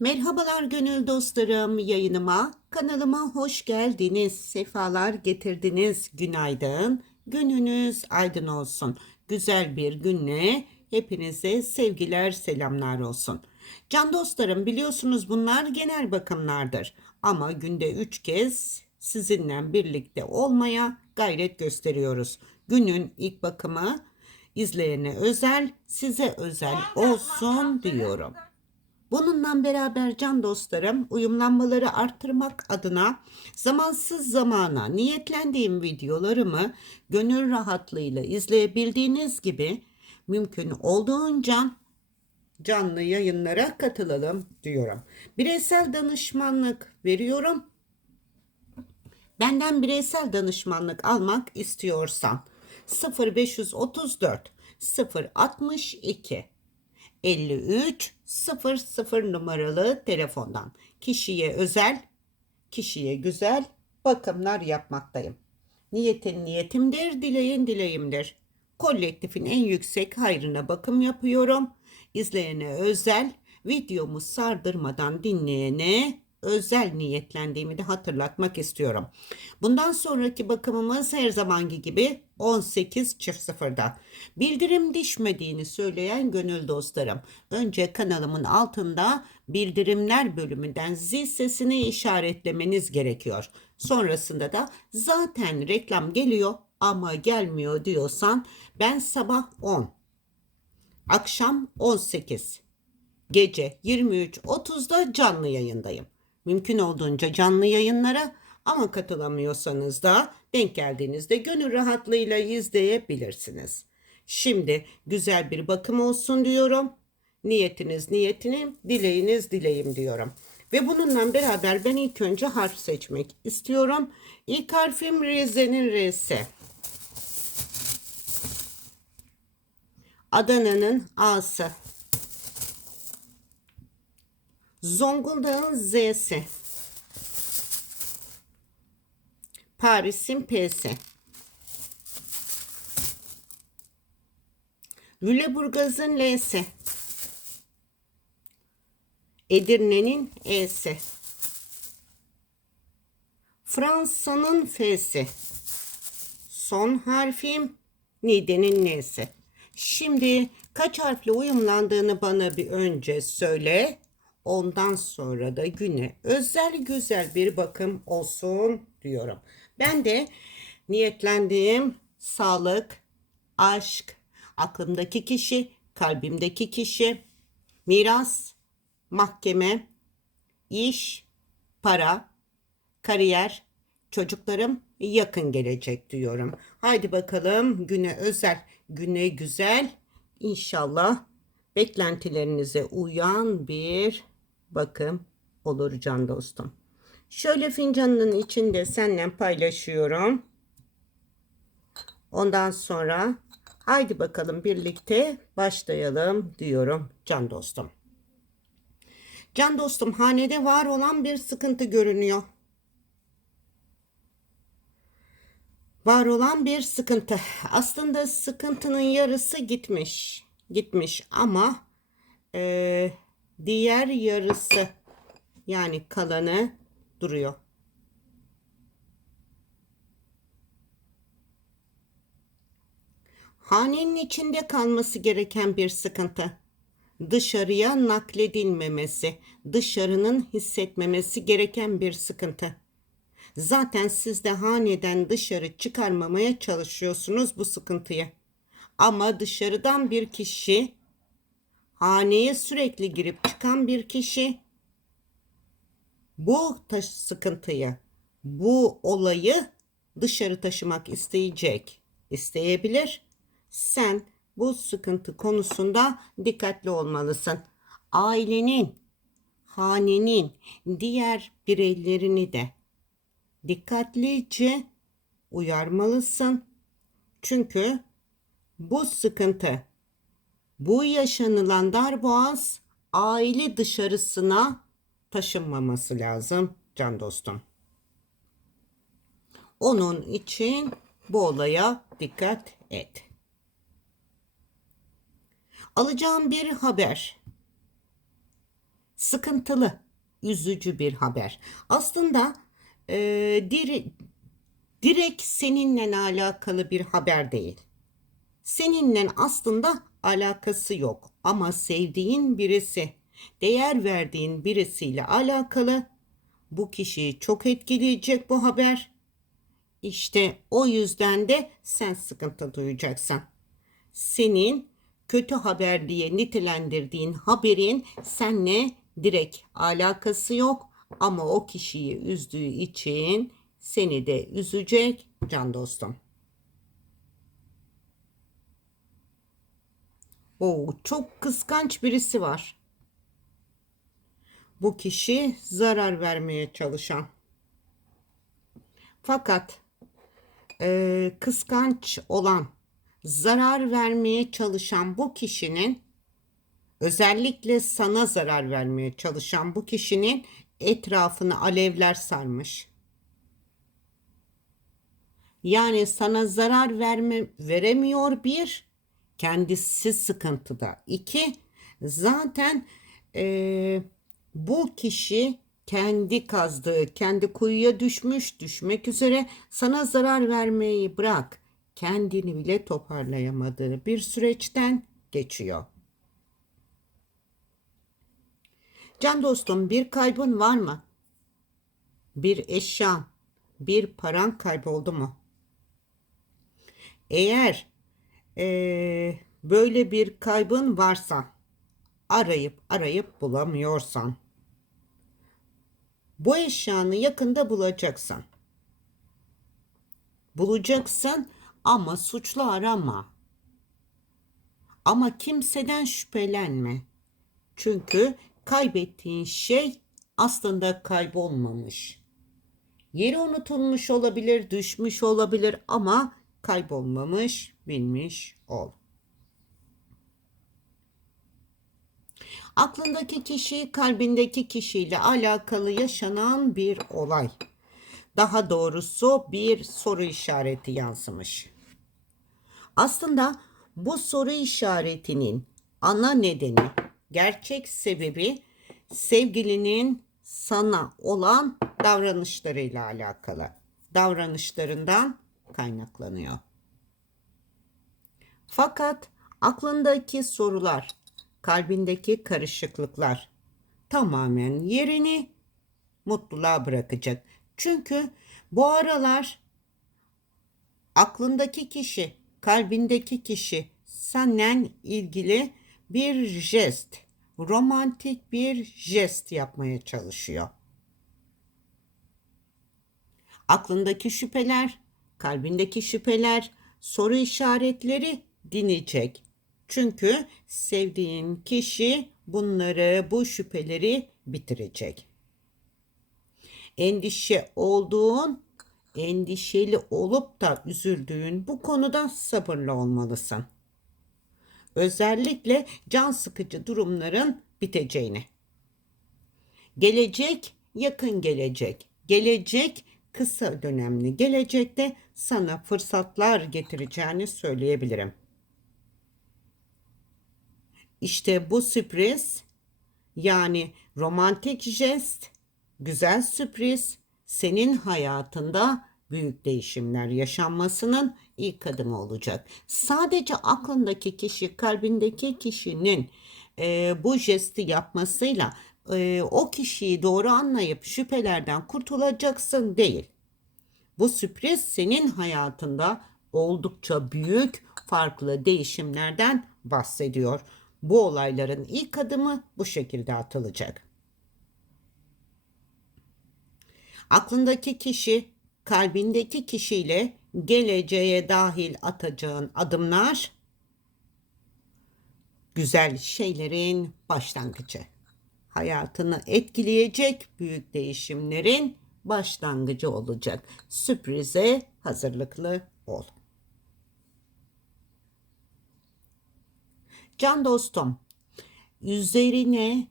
Merhabalar gönül dostlarım yayınıma, kanalıma hoş geldiniz. Sefalar getirdiniz. Günaydın. Gününüz aydın olsun. Güzel bir günle hepinize sevgiler, selamlar olsun. Can dostlarım biliyorsunuz bunlar genel bakımlardır. Ama günde 3 kez sizinle birlikte olmaya gayret gösteriyoruz. Günün ilk bakımı izleyene özel, size özel olsun diyorum. Bununla beraber can dostlarım uyumlanmaları arttırmak adına zamansız zamana niyetlendiğim videolarımı gönül rahatlığıyla izleyebildiğiniz gibi mümkün olduğunca canlı yayınlara katılalım diyorum. Bireysel danışmanlık veriyorum. Benden bireysel danışmanlık almak istiyorsan 0534 062 53 00 numaralı telefondan kişiye özel, kişiye güzel bakımlar yapmaktayım. Niyetin niyetimdir, dileğin dileğimdir. Kolektifin en yüksek hayrına bakım yapıyorum. İzleyene özel, videomu sardırmadan dinleyene özel niyetlendiğimi de hatırlatmak istiyorum. Bundan sonraki bakımımız her zamanki gibi 18.00'da. Bildirim düşmediğini söyleyen gönül dostlarım. Önce kanalımın altında bildirimler bölümünden zil sesini işaretlemeniz gerekiyor. Sonrasında da zaten reklam geliyor ama gelmiyor diyorsan ben sabah 10, akşam 18, gece 23.30'da canlı yayındayım. Mümkün olduğunca canlı yayınlara ama katılamıyorsanız da denk geldiğinizde gönül rahatlığıyla izleyebilirsiniz. Şimdi güzel bir bakım olsun diyorum. Niyetiniz niyetinim, dileğiniz dileğim diyorum. Ve bununla beraber ben ilk önce harf seçmek istiyorum. İlk harfim Rize'nin R'si. Adana'nın A'sı. Zonguldak'ın Z'si. Paris'in P'si. Lüleburgaz'ın L'si. Edirne'nin E'si. Fransa'nın F'si. Son harfim Nide'nin N'si. Şimdi kaç harfle uyumlandığını bana bir önce söyle. Ondan sonra da güne özel güzel bir bakım olsun diyorum. Ben de niyetlendiğim sağlık, aşk, aklımdaki kişi, kalbimdeki kişi, miras, mahkeme, iş, para, kariyer, çocuklarım yakın gelecek diyorum. Haydi bakalım güne özel, güne güzel. İnşallah beklentilerinize uyan bir bakım olur can dostum. Şöyle fincanın içinde seninle paylaşıyorum. Ondan sonra haydi bakalım birlikte başlayalım diyorum can dostum. Can dostum hanede var olan bir sıkıntı görünüyor. Var olan bir sıkıntı. Aslında sıkıntının yarısı gitmiş. Gitmiş ama e, diğer yarısı yani kalanı duruyor. Hanenin içinde kalması gereken bir sıkıntı. Dışarıya nakledilmemesi, dışarının hissetmemesi gereken bir sıkıntı. Zaten siz de haneden dışarı çıkarmamaya çalışıyorsunuz bu sıkıntıyı. Ama dışarıdan bir kişi, haneye sürekli girip çıkan bir kişi bu taş sıkıntıyı, bu olayı dışarı taşımak isteyecek, isteyebilir. Sen bu sıkıntı konusunda dikkatli olmalısın. Ailenin, hanenin diğer bireylerini de dikkatlice uyarmalısın. Çünkü bu sıkıntı, bu yaşanılan darboğaz aile dışarısına taşınmaması lazım can dostum. Onun için bu olaya dikkat et. Alacağım bir haber sıkıntılı, üzücü bir haber. Aslında e, dire, direkt seninle alakalı bir haber değil. Seninle aslında alakası yok ama sevdiğin birisi, değer verdiğin birisiyle alakalı bu kişiyi çok etkileyecek bu haber. İşte o yüzden de sen sıkıntı duyacaksın. Senin kötü haber diye nitelendirdiğin haberin seninle direkt alakası yok ama o kişiyi üzdüğü için seni de üzecek can dostum. Oo, çok kıskanç birisi var. Bu kişi zarar vermeye çalışan. Fakat e, kıskanç olan, zarar vermeye çalışan bu kişinin özellikle sana zarar vermeye çalışan bu kişinin etrafını alevler sarmış. Yani sana zarar verme, veremiyor bir, kendisi sıkıntıda. İki, zaten e, bu kişi kendi kazdığı, kendi kuyuya düşmüş, düşmek üzere sana zarar vermeyi bırak. Kendini bile toparlayamadığı bir süreçten geçiyor. Can dostum bir kaybın var mı? Bir eşyan, bir paran kayboldu mu? Eğer ee, böyle bir kaybın varsa arayıp arayıp bulamıyorsan bu eşyanı yakında bulacaksın. Bulacaksın ama suçlu arama. Ama kimseden şüphelenme. Çünkü kaybettiğin şey aslında kaybolmamış. Yeri unutulmuş olabilir, düşmüş olabilir ama kaybolmamış, bilmiş ol. Aklındaki kişi kalbindeki kişiyle alakalı yaşanan bir olay. Daha doğrusu bir soru işareti yansımış. Aslında bu soru işaretinin ana nedeni, gerçek sebebi sevgilinin sana olan davranışlarıyla alakalı. Davranışlarından kaynaklanıyor. Fakat aklındaki sorular, kalbindeki karışıklıklar tamamen yerini mutluluğa bırakacak. Çünkü bu aralar aklındaki kişi, kalbindeki kişi senden ilgili bir jest, romantik bir jest yapmaya çalışıyor. Aklındaki şüpheler, kalbindeki şüpheler, soru işaretleri dinecek. Çünkü sevdiğin kişi bunları, bu şüpheleri bitirecek. Endişe olduğun, endişeli olup da üzüldüğün bu konuda sabırlı olmalısın. Özellikle can sıkıcı durumların biteceğini. Gelecek yakın gelecek. Gelecek kısa dönemli gelecekte sana fırsatlar getireceğini söyleyebilirim. İşte bu sürpriz yani romantik jest, güzel sürpriz senin hayatında büyük değişimler yaşanmasının ilk adımı olacak. Sadece aklındaki kişi, kalbindeki kişinin e, bu jesti yapmasıyla e, o kişiyi doğru anlayıp şüphelerden kurtulacaksın değil. Bu sürpriz senin hayatında oldukça büyük farklı değişimlerden bahsediyor. Bu olayların ilk adımı bu şekilde atılacak. Aklındaki kişi, kalbindeki kişiyle geleceğe dahil atacağın adımlar güzel şeylerin başlangıcı. Hayatını etkileyecek büyük değişimlerin başlangıcı olacak. Sürprize hazırlıklı ol. Can dostum, üzerine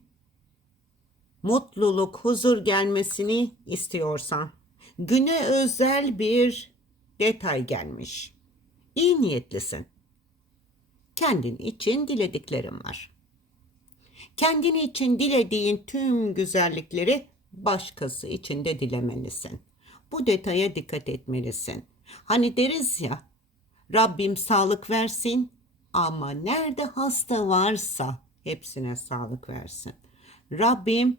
mutluluk, huzur gelmesini istiyorsan, güne özel bir detay gelmiş. İyi niyetlisin. Kendin için dilediklerim var. Kendin için dilediğin tüm güzellikleri başkası için de dilemelisin. Bu detaya dikkat etmelisin. Hani deriz ya, Rabbim sağlık versin ama nerede hasta varsa hepsine sağlık versin. Rabbim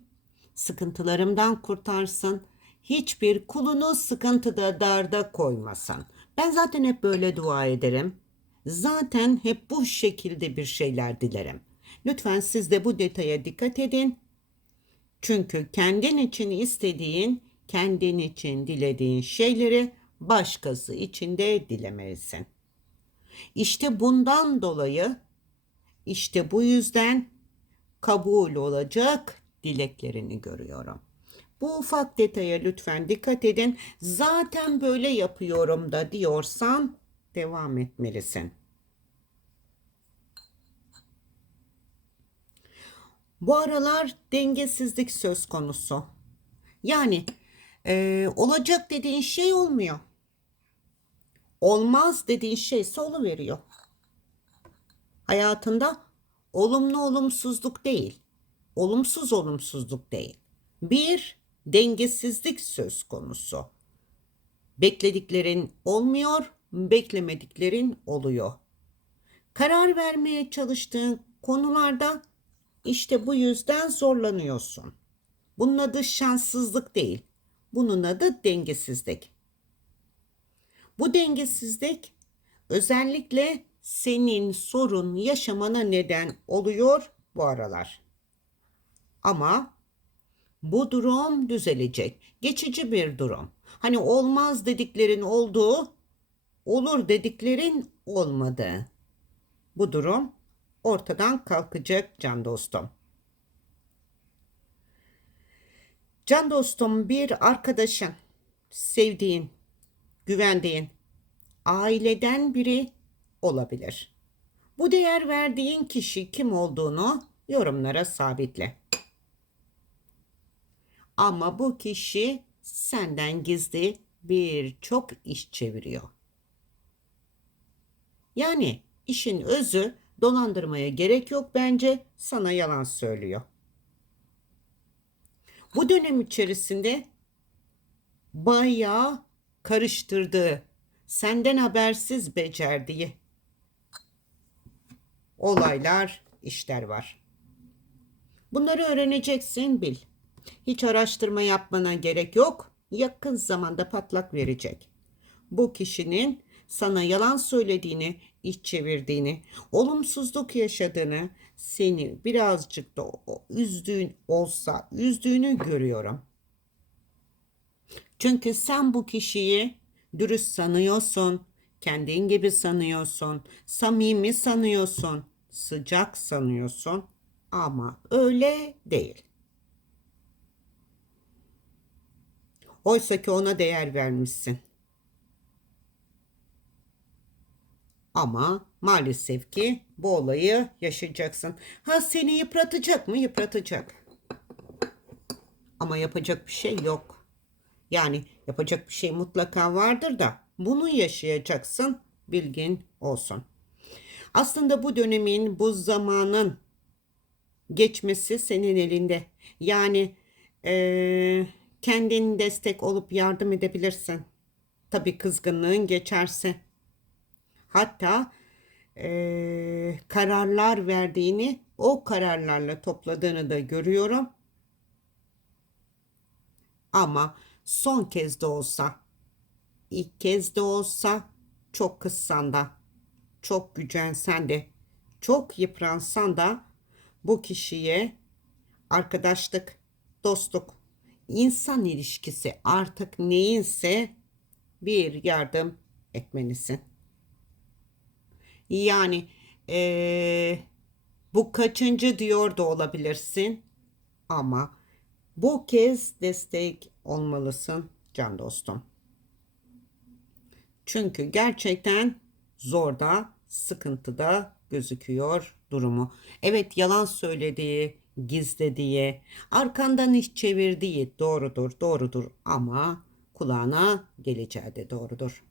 sıkıntılarımdan kurtarsın. Hiçbir kulunu sıkıntıda darda koymasın. Ben zaten hep böyle dua ederim. Zaten hep bu şekilde bir şeyler dilerim. Lütfen siz de bu detaya dikkat edin. Çünkü kendin için istediğin, kendin için dilediğin şeyleri başkası için de dilemelisin. İşte bundan dolayı, işte bu yüzden kabul olacak dileklerini görüyorum. Bu ufak detaya lütfen dikkat edin. Zaten böyle yapıyorum da diyorsan devam etmelisin. Bu aralar dengesizlik söz konusu. Yani e, olacak dediğin şey olmuyor. Olmaz dediğin şeyse oluveriyor. Hayatında olumlu olumsuzluk değil, olumsuz olumsuzluk değil. Bir dengesizlik söz konusu. Beklediklerin olmuyor, beklemediklerin oluyor. Karar vermeye çalıştığın konularda işte bu yüzden zorlanıyorsun. Bunun adı şanssızlık değil. Bunun adı dengesizlik. Bu dengesizlik özellikle senin sorun yaşamana neden oluyor bu aralar. Ama bu durum düzelecek. Geçici bir durum. Hani olmaz dediklerin olduğu, olur dediklerin olmadığı. Bu durum ortadan kalkacak can dostum. Can dostum bir arkadaşın, sevdiğin, güvendiğin, aileden biri olabilir. Bu değer verdiğin kişi kim olduğunu yorumlara sabitle. Ama bu kişi senden gizli birçok iş çeviriyor. Yani işin özü dolandırmaya gerek yok bence sana yalan söylüyor. Bu dönem içerisinde bayağı karıştırdığı, senden habersiz becerdiği olaylar, işler var. Bunları öğreneceksin bil. Hiç araştırma yapmana gerek yok. Yakın zamanda patlak verecek. Bu kişinin sana yalan söylediğini, iç çevirdiğini, olumsuzluk yaşadığını, seni birazcık da üzdüğün olsa üzdüğünü görüyorum. Çünkü sen bu kişiyi dürüst sanıyorsun, kendin gibi sanıyorsun, samimi sanıyorsun, sıcak sanıyorsun ama öyle değil. Oysa ki ona değer vermişsin. Ama maalesef ki bu olayı yaşayacaksın. Ha seni yıpratacak mı? Yıpratacak. Ama yapacak bir şey yok. Yani yapacak bir şey mutlaka vardır da bunu yaşayacaksın. Bilgin olsun. Aslında bu dönemin, bu zamanın geçmesi senin elinde. Yani ee, kendin destek olup yardım edebilirsin. Tabii kızgınlığın geçerse. Hatta e, kararlar verdiğini, o kararlarla topladığını da görüyorum. Ama son kez de olsa, ilk kez de olsa çok kızsan da, çok gücensen de, çok yıpransan da bu kişiye arkadaşlık, dostluk, insan ilişkisi artık neyinse bir yardım etmelisin. Yani ee, bu kaçıncı diyor da olabilirsin ama bu kez destek olmalısın can dostum. Çünkü gerçekten zorda, sıkıntıda gözüküyor durumu. Evet yalan söylediği, gizlediği, arkandan iş çevirdiği doğrudur, doğrudur ama kulağına geleceği de doğrudur.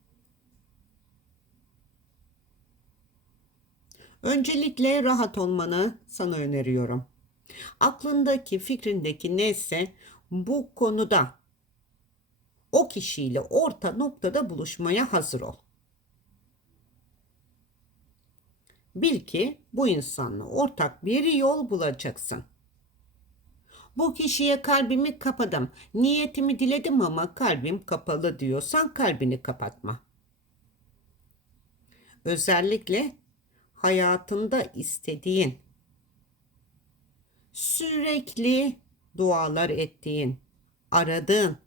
Öncelikle rahat olmanı sana öneriyorum. Aklındaki, fikrindeki neyse bu konuda o kişiyle orta noktada buluşmaya hazır ol. Bil ki bu insanla ortak bir yol bulacaksın. Bu kişiye kalbimi kapadım. Niyetimi diledim ama kalbim kapalı diyorsan kalbini kapatma. Özellikle hayatında istediğin, sürekli dualar ettiğin, aradığın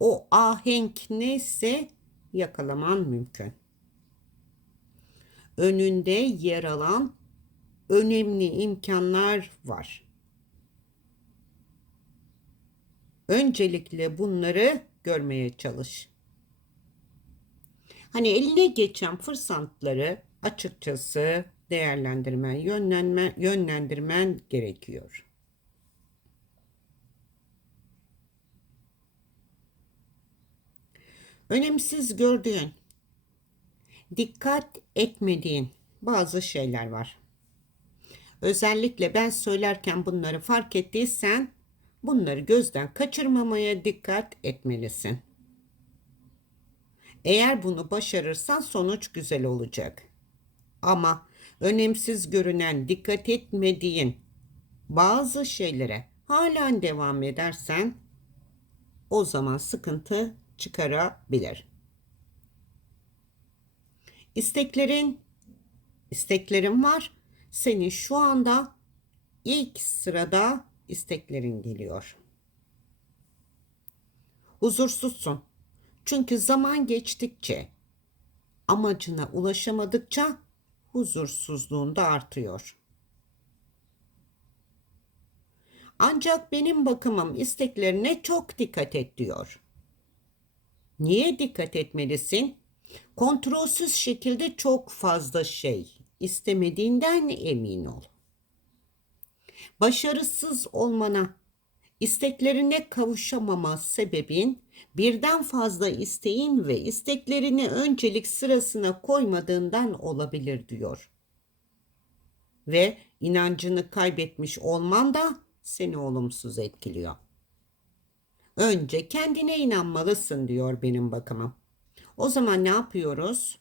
o ahenk neyse yakalaman mümkün. Önünde yer alan önemli imkanlar var. Öncelikle bunları görmeye çalış. Hani eline geçen fırsatları açıkçası değerlendirmen, yönlendirmen gerekiyor. Önemsiz gördüğün, dikkat etmediğin bazı şeyler var. Özellikle ben söylerken bunları fark ettiysen bunları gözden kaçırmamaya dikkat etmelisin. Eğer bunu başarırsan sonuç güzel olacak. Ama önemsiz görünen, dikkat etmediğin bazı şeylere halen devam edersen o zaman sıkıntı çıkarabilir. İsteklerin isteklerin var. Senin şu anda ilk sırada isteklerin geliyor. Huzursuzsun. Çünkü zaman geçtikçe amacına ulaşamadıkça huzursuzluğun da artıyor. Ancak benim bakımım isteklerine çok dikkat et diyor. Niye dikkat etmelisin? Kontrolsüz şekilde çok fazla şey istemediğinden emin ol. Başarısız olmana, isteklerine kavuşamama sebebin birden fazla isteğin ve isteklerini öncelik sırasına koymadığından olabilir diyor. Ve inancını kaybetmiş olman da seni olumsuz etkiliyor. Önce kendine inanmalısın diyor benim bakımım. O zaman ne yapıyoruz?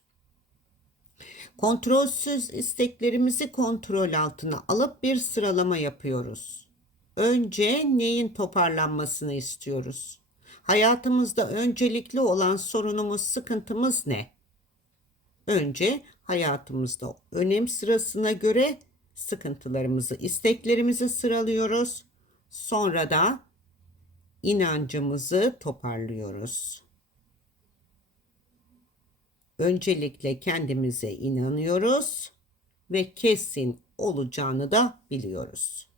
Kontrolsüz isteklerimizi kontrol altına alıp bir sıralama yapıyoruz. Önce neyin toparlanmasını istiyoruz? Hayatımızda öncelikli olan sorunumuz, sıkıntımız ne? Önce hayatımızda önem sırasına göre sıkıntılarımızı, isteklerimizi sıralıyoruz. Sonra da inancımızı toparlıyoruz. Öncelikle kendimize inanıyoruz ve kesin olacağını da biliyoruz.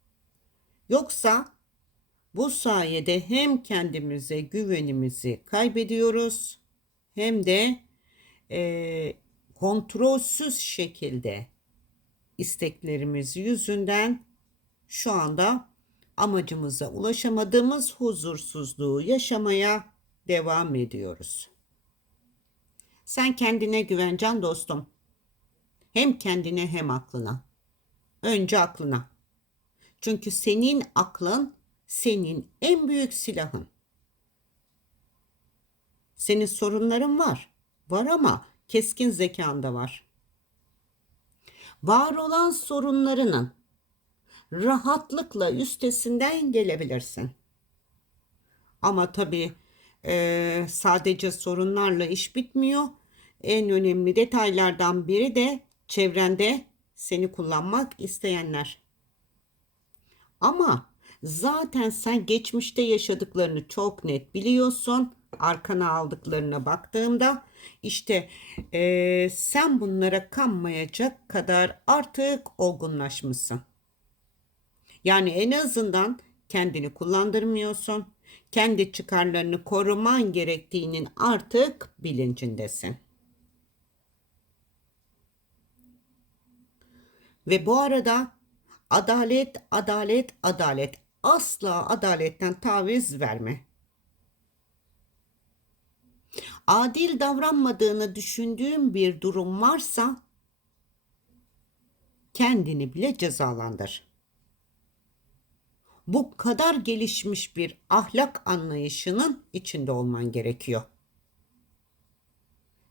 Yoksa bu sayede hem kendimize güvenimizi kaybediyoruz hem de e, kontrolsüz şekilde isteklerimiz yüzünden şu anda amacımıza ulaşamadığımız huzursuzluğu yaşamaya devam ediyoruz. Sen kendine güven can dostum. Hem kendine hem aklına. Önce aklına. Çünkü senin aklın senin en büyük silahın. Senin sorunların var. Var ama keskin zekan da var. Var olan sorunlarının rahatlıkla üstesinden gelebilirsin. Ama tabii e, sadece sorunlarla iş bitmiyor. En önemli detaylardan biri de çevrende seni kullanmak isteyenler. Ama zaten sen geçmişte yaşadıklarını çok net biliyorsun. Arkana aldıklarına baktığımda işte e, sen bunlara kanmayacak kadar artık olgunlaşmışsın. Yani en azından kendini kullandırmıyorsun. Kendi çıkarlarını koruman gerektiğinin artık bilincindesin. Ve bu arada adalet, adalet, adalet. Asla adaletten taviz verme. Adil davranmadığını düşündüğün bir durum varsa kendini bile cezalandır. Bu kadar gelişmiş bir ahlak anlayışının içinde olman gerekiyor.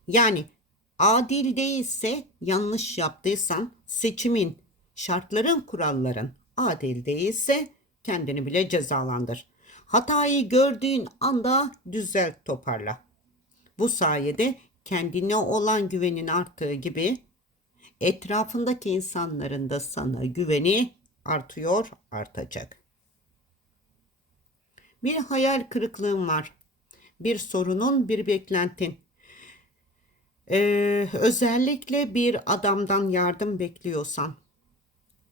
Yani adil değilse yanlış yaptıysan seçimin, şartların, kuralların adil değilse kendini bile cezalandır. Hatayı gördüğün anda düzelt toparla. Bu sayede kendine olan güvenin arttığı gibi etrafındaki insanların da sana güveni artıyor, artacak. Bir hayal kırıklığın var. Bir sorunun, bir beklentin. Ee, özellikle bir adamdan yardım bekliyorsan,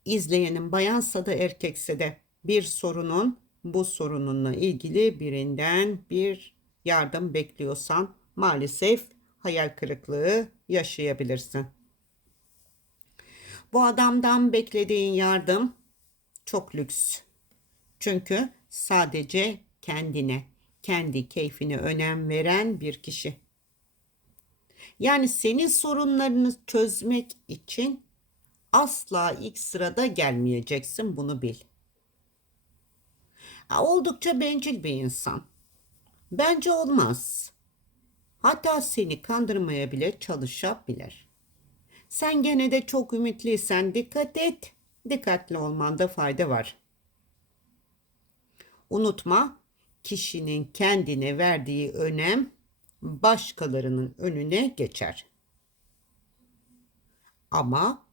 izleyenin bayansa da erkekse de bir sorunun, bu sorununla ilgili birinden bir yardım bekliyorsan maalesef hayal kırıklığı yaşayabilirsin. Bu adamdan beklediğin yardım çok lüks. Çünkü sadece kendine, kendi keyfine önem veren bir kişi. Yani senin sorunlarını çözmek için asla ilk sırada gelmeyeceksin bunu bil. Oldukça bencil bir insan. Bence olmaz. Hatta seni kandırmaya bile çalışabilir. Sen gene de çok ümitliysen dikkat et. Dikkatli olmanda fayda var. Unutma, kişinin kendine verdiği önem başkalarının önüne geçer. Ama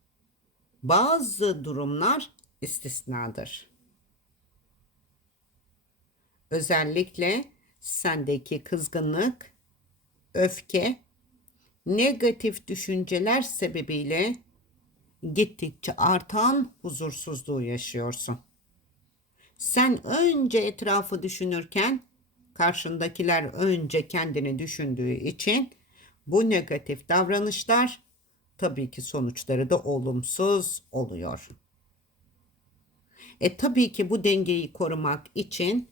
bazı durumlar istisnadır. Özellikle sendeki kızgınlık, öfke, negatif düşünceler sebebiyle gittikçe artan huzursuzluğu yaşıyorsun. Sen önce etrafı düşünürken karşındakiler önce kendini düşündüğü için bu negatif davranışlar tabii ki sonuçları da olumsuz oluyor. E tabii ki bu dengeyi korumak için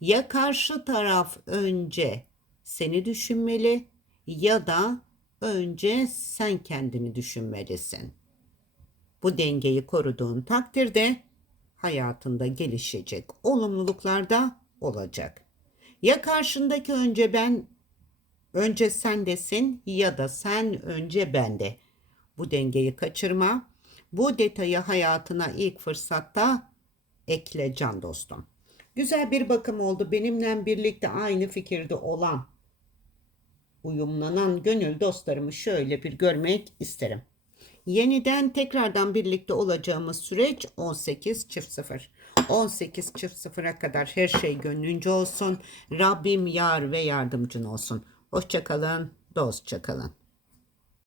ya karşı taraf önce seni düşünmeli ya da önce sen kendini düşünmelisin. Bu dengeyi koruduğun takdirde hayatında gelişecek olumluluklar da olacak. Ya karşındaki önce ben önce sen desin ya da sen önce bende. Bu dengeyi kaçırma. Bu detayı hayatına ilk fırsatta ekle can dostum. Güzel bir bakım oldu. Benimle birlikte aynı fikirde olan uyumlanan gönül dostlarımı şöyle bir görmek isterim. Yeniden tekrardan birlikte olacağımız süreç 18 çift 0. 18 çift 0'a kadar her şey gönlünce olsun. Rabbim yar ve yardımcın olsun. Hoşçakalın, dostça kalın.